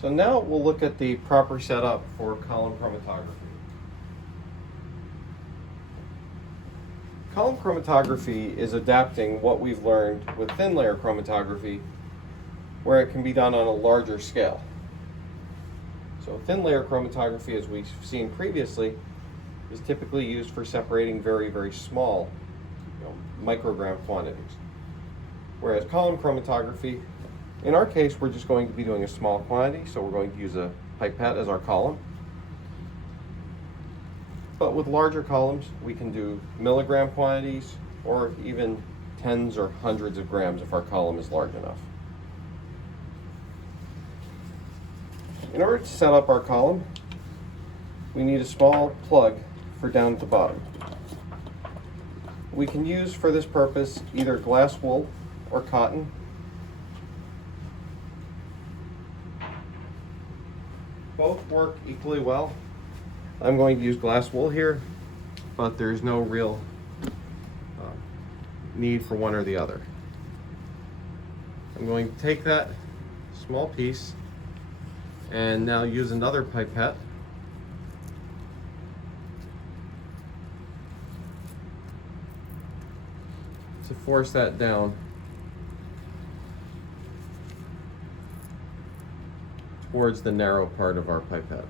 So now we'll look at the proper setup for column chromatography. Column chromatography is adapting what we've learned with thin layer chromatography, where it can be done on a larger scale. So thin layer chromatography, as we've seen previously, is typically used for separating very, very small, microgram quantities. Whereas column chromatography, in our case, we're just going to be doing a small quantity, so we're going to use a pipette as our column. But with larger columns, we can do milligram quantities or even tens or hundreds of grams if our column is large enough. In order to set up our column, we need a small plug for down at the bottom. We can use for this purpose either glass wool or cotton. Both work equally well. I'm going to use glass wool here, but there's no real need for one or the other. I'm going to take that small piece and now use another pipette to force that down towards the narrow part of our pipette.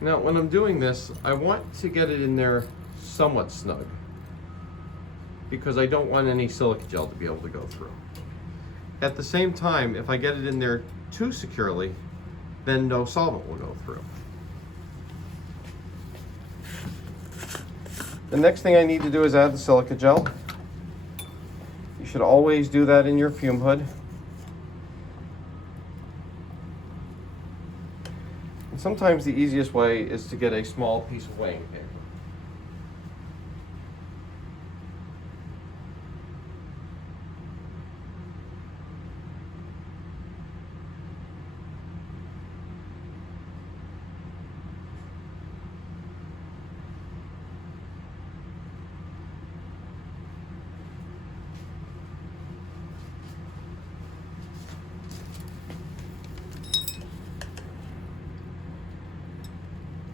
Now, when I'm doing this, I want to get it in there somewhat snug because I don't want any silica gel to be able to go through. At the same time, if I get it in there too securely, then no solvent will go through. The next thing I need to do is add the silica gel. You should always do that in your fume hood. And sometimes the easiest way is to get a small piece of weighing paper.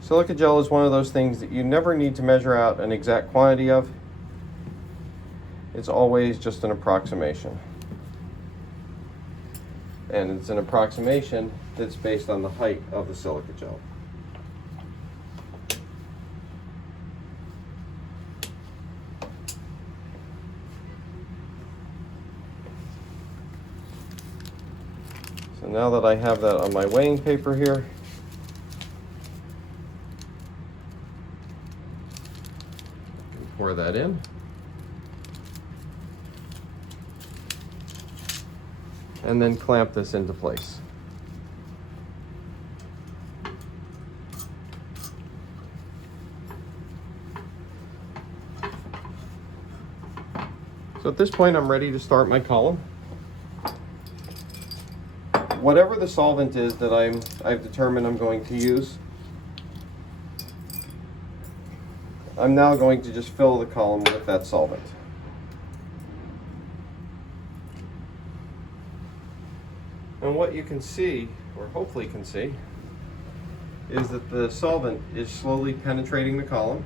Silica gel is one of those things that you never need to measure out an exact quantity of. It's always just an approximation. And it's an approximation that's based on the height of the silica gel. So now that I have that on my weighing paper here, pour that in. And then clamp this into place. So at this point, I'm ready to start my column. Whatever the solvent is that I've determined I'm going to use, I'm now going to just fill the column with that solvent. And what you can see, or hopefully can see, is that the solvent is slowly penetrating the column.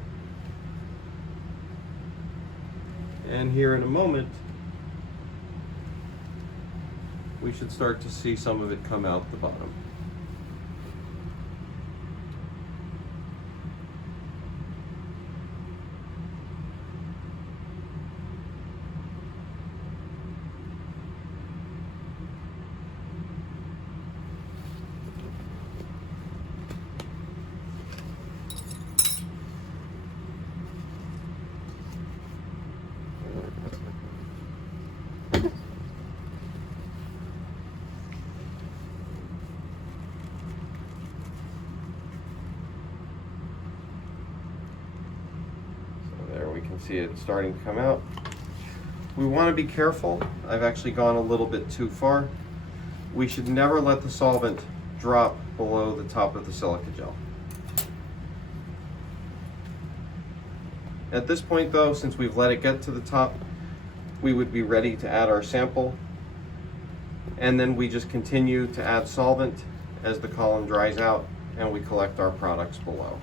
And here in a moment, we should start to see some of it come out the bottom. See it starting to come out. We want to be careful. I've actually gone a little bit too far. We should never let the solvent drop below the top of the silica gel. At this point though, since we've let it get to the top, we would be ready to add our sample, and then we just continue to add solvent as the column dries out and we collect our products below.